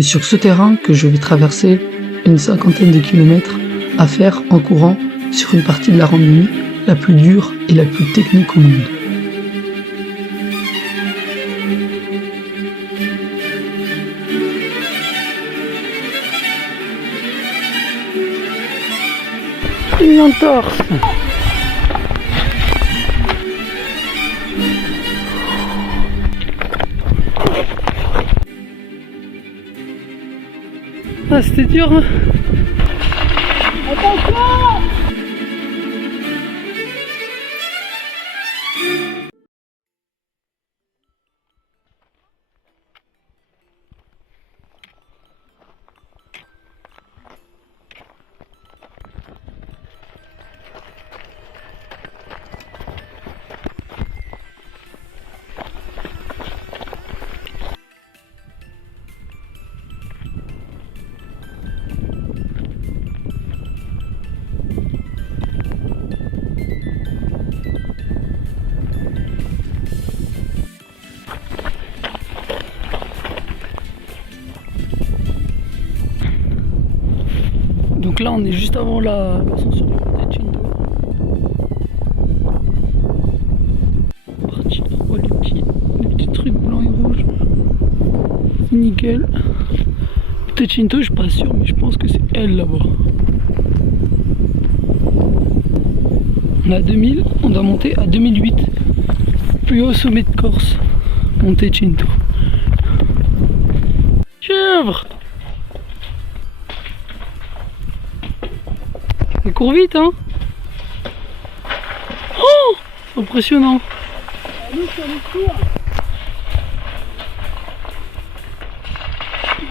C'est sur ce terrain que je vais traverser une 50aine de kilomètres à faire en courant sur une partie de la randonnée la plus dure et la plus technique au monde. Une entorse. Ah, c'était dur, hein. Attention! Donc là on est juste avant l'ascension du Monte Cinto. Parti, on voit les petits trucs blancs et rouges. C'est nickel. Monte Cinto, je suis pas sûr, mais je pense que c'est elle là-bas. On est à 2000, on doit monter à 2008. Plus haut sommet de Corse, Monte Cinto. Chèvre! Il court vite, hein. Oh, c'est impressionnant.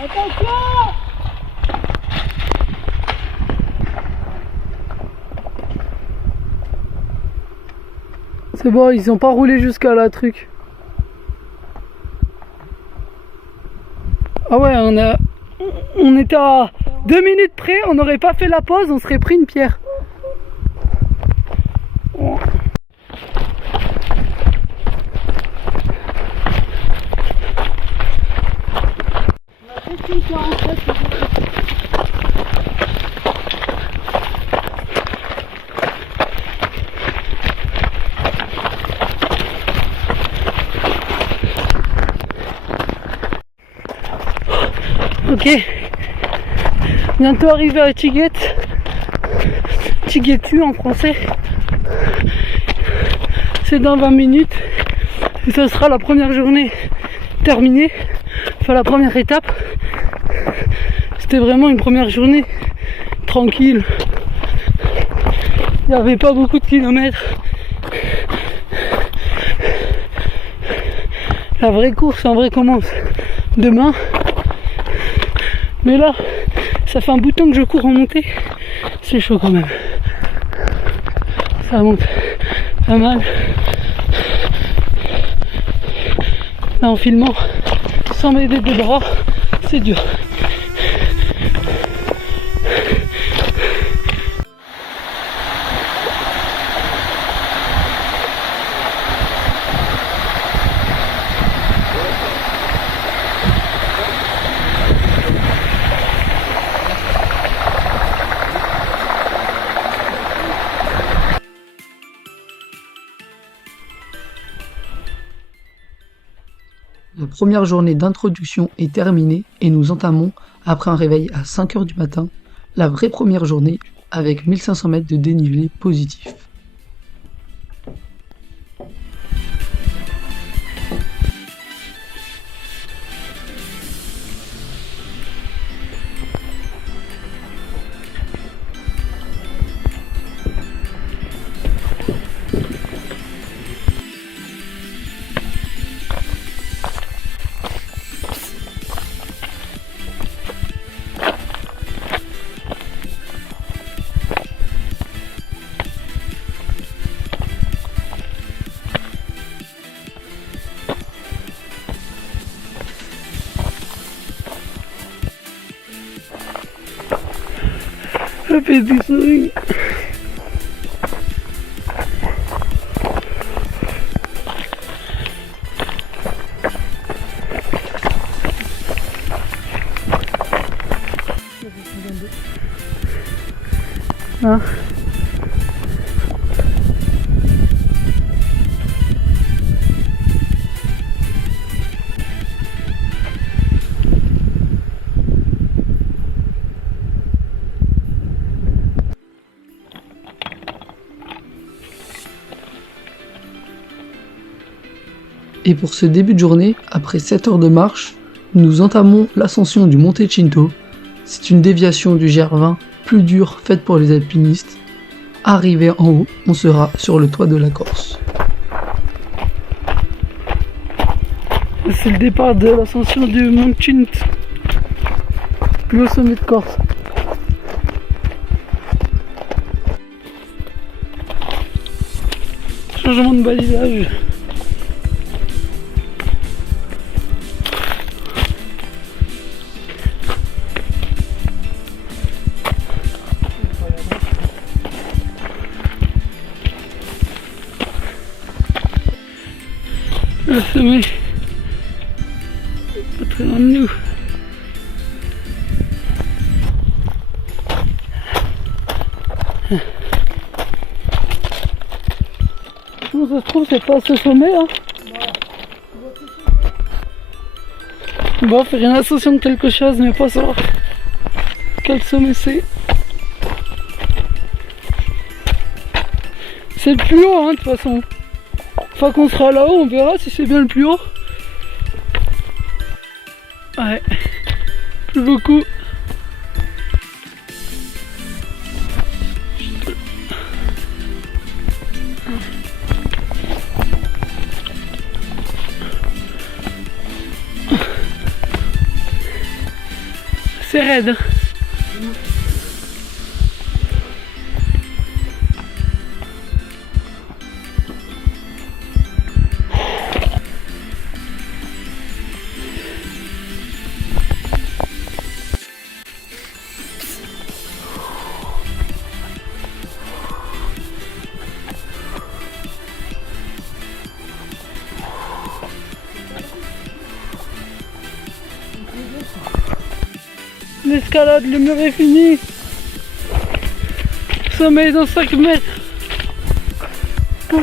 Attention! C'est bon, ils ont pas roulé jusqu'à la truc. Ah ouais, on était à 2 minutes près, on n'aurait pas fait la pause, on serait pris une pierre. Ok, bientôt arrivé à Tiguet, Tiguetu en français. C'est dans 20 minutes et ça sera la première journée terminée, enfin la première étape. C'était vraiment une première journée tranquille, il n'y avait pas beaucoup de kilomètres. La vraie course en vrai commence demain. Mais là, ça fait un bout de temps que je cours en montée. C'est chaud quand même. Ça monte pas mal. Là en filmant, sans m'aider des bras, c'est dur. La première journée d'introduction est terminée et nous entamons, après un réveil à 5 h du matin, la vraie première journée avec 1500 mètres de dénivelé positif. La petite souris. Hein? Et pour ce début de journée, après 7 heures de marche, nous entamons l'ascension du Monte Cinto. C'est une déviation du GR20 plus dure faite pour les alpinistes. Arrivé en haut, on sera sur le toit de la Corse. C'est le départ de l'ascension du Mont Cinto, plus haut sommet de Corse. Changement de balisage. Le sommet, pas très loin de nous. Comment ça se trouve, c'est pas ce sommet hein? Bon, faire une ascension de quelque chose, mais pas savoir quel sommet c'est. C'est le plus haut hein, de toute façon. Une fois qu'on sera là-haut, on verra si c'est bien le plus haut. Ouais, plus beaucoup. C'est raide. L'escalade, le mur est fini. Le sommet est dans 5 mètres. Oh.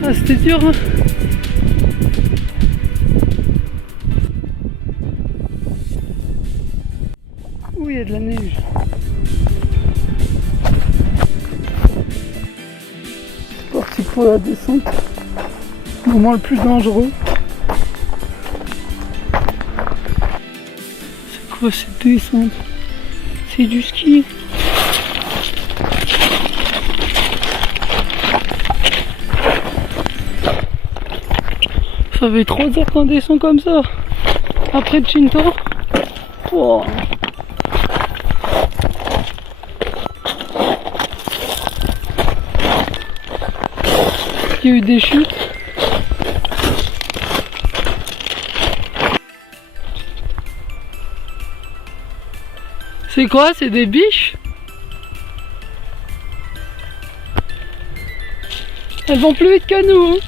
Ah, c'était dur hein. Ouh, il y a de la neige. C'est parti pour la descente. Le moment le plus dangereux. C'est quoi cette descente? C'est du ski. Ça fait 3 heures qu'on descend comme ça. Après le Cinto. Wow. Il y a eu des chutes. C'est quoi? C'est des biches? Elles vont plus vite que nous. Hein.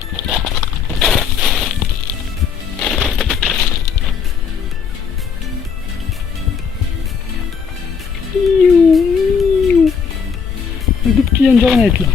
Le tout petit Jornet là.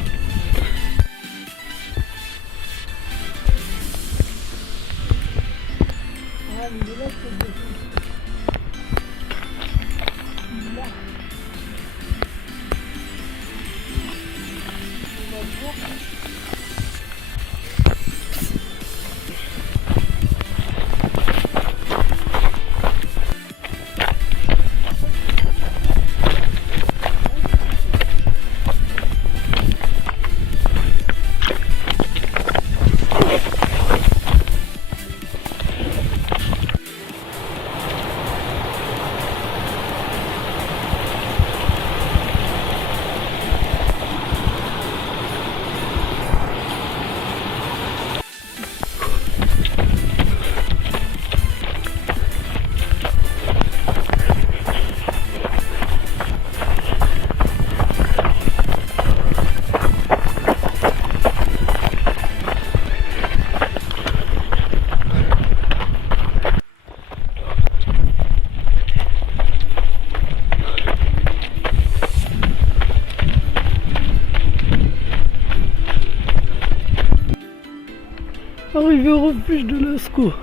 Arrivé au refuge de Lascaux.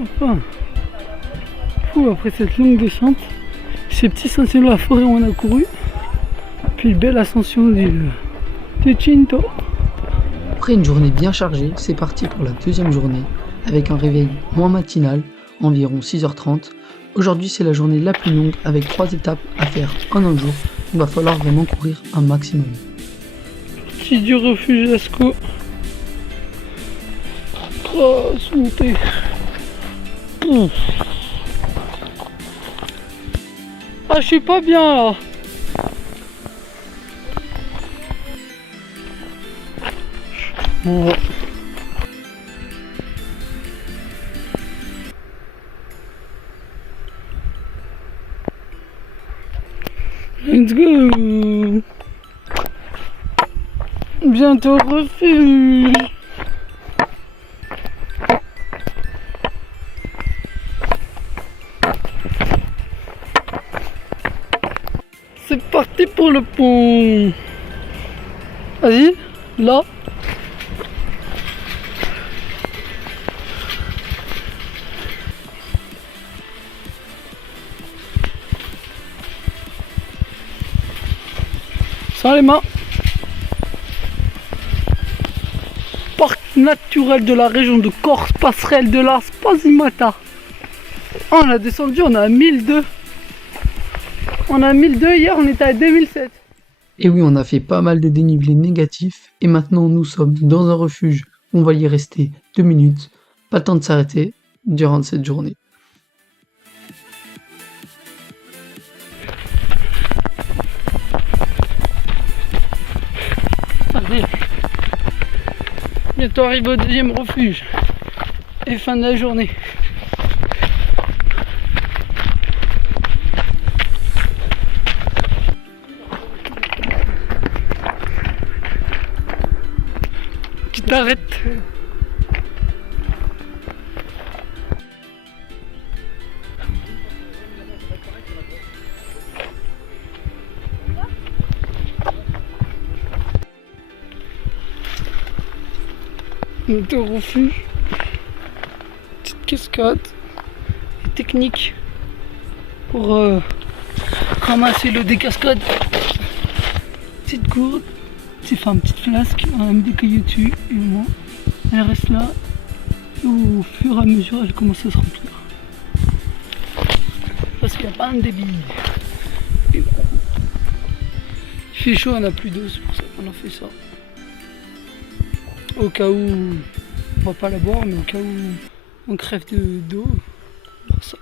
Enfin, fou, après cette longue descente, ces petits sentiers de la forêt où on a couru, puis belle ascension du Cinto. Après une journée bien chargée, c'est parti pour la deuxième journée, avec un réveil moins matinal, environ 6h30. Aujourd'hui c'est la journée la plus longue, avec 3 étapes à faire en un jour. Il va falloir vraiment courir un maximum. Petit du refuge Lascaux. Oh, montée. Ah, je suis pas bien là. Bon. Let's go. Bientôt au refuge. C'est parti pour le pont. Vas-y, là. Sans les mains. Parc naturel de la région de Corse, passerelle de la Spasimata. Oh, on a descendu, on est à 1002. On a 1002, hier on était à 2007. Et oui, on a fait pas mal de dénivelés négatifs, et maintenant nous sommes dans un refuge. On va y rester 2 minutes, pas le temps de s'arrêter durant cette journée. Allez. Bientôt arrivé au deuxième refuge. Et fin de la journée. Tu t'arrêtes. Bientôt au refuge. Petite cascade. Et technique pour ramasser l'eau des cascades. Petite gourde. Petite flasque, avec des cailloux dessus, et bon, elle reste là, et au fur et à mesure elle commence à se remplir. Parce qu'il n'y a pas un débit. Et bon. Il fait chaud, on n'a plus d'eau, c'est pour ça qu'on a fait ça. Au cas où on va pas la boire, mais au cas où on crève d'eau, on va ça.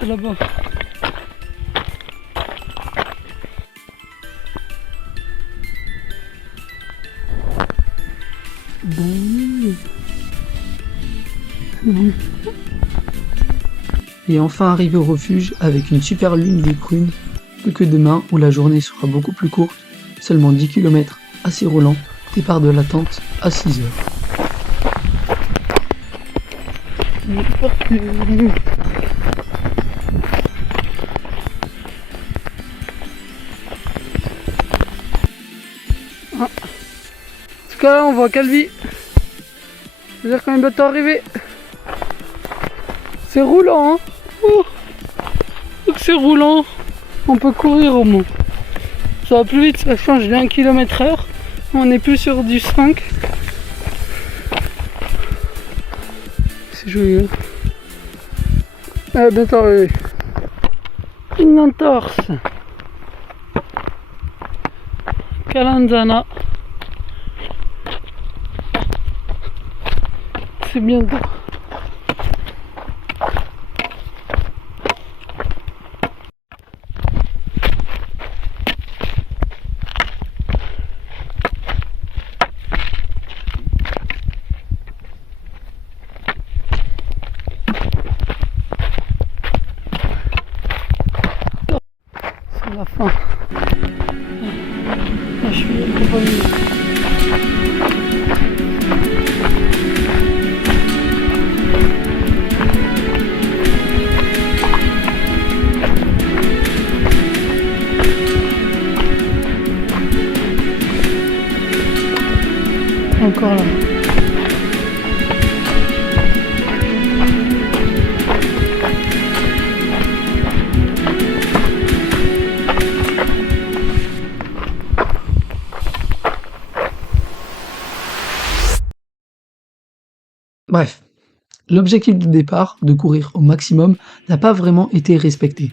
C'est là-bas. Bon. Et enfin arrivé au refuge avec une super lune des prunes, plus que demain où la journée sera beaucoup plus courte, seulement 10 km assez roulant, départ de la tente à 6h. En tout cas là on voit Calvi. C'est-à-dire qu'on est bientôt arrivé. C'est roulant hein. Oh. Donc c'est roulant. On peut courir au moins. Ça va plus vite, ça change d'1 km/h. On n'est plus sur du 5. C'est joli. Ah, bientôt arrivé. Une entorse. Calanzana. C'est bientôt. C'est la fin. Je suis accompagné. Encore là. Bref, l'objectif de départ, de courir au maximum, n'a pas vraiment été respecté.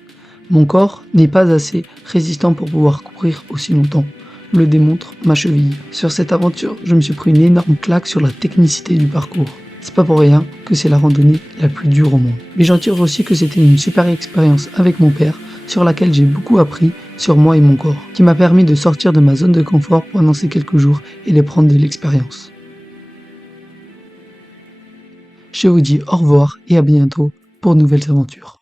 Mon corps n'est pas assez résistant pour pouvoir courir aussi longtemps, le démontre ma cheville. Sur cette aventure, je me suis pris une énorme claque sur la technicité du parcours. C'est pas pour rien que c'est la randonnée la plus dure au monde. Mais j'en tire aussi que c'était une super expérience avec mon père, sur laquelle j'ai beaucoup appris sur moi et mon corps, qui m'a permis de sortir de ma zone de confort pendant ces quelques jours et de prendre de l'expérience. Je vous dis au revoir et à bientôt pour de nouvelles aventures.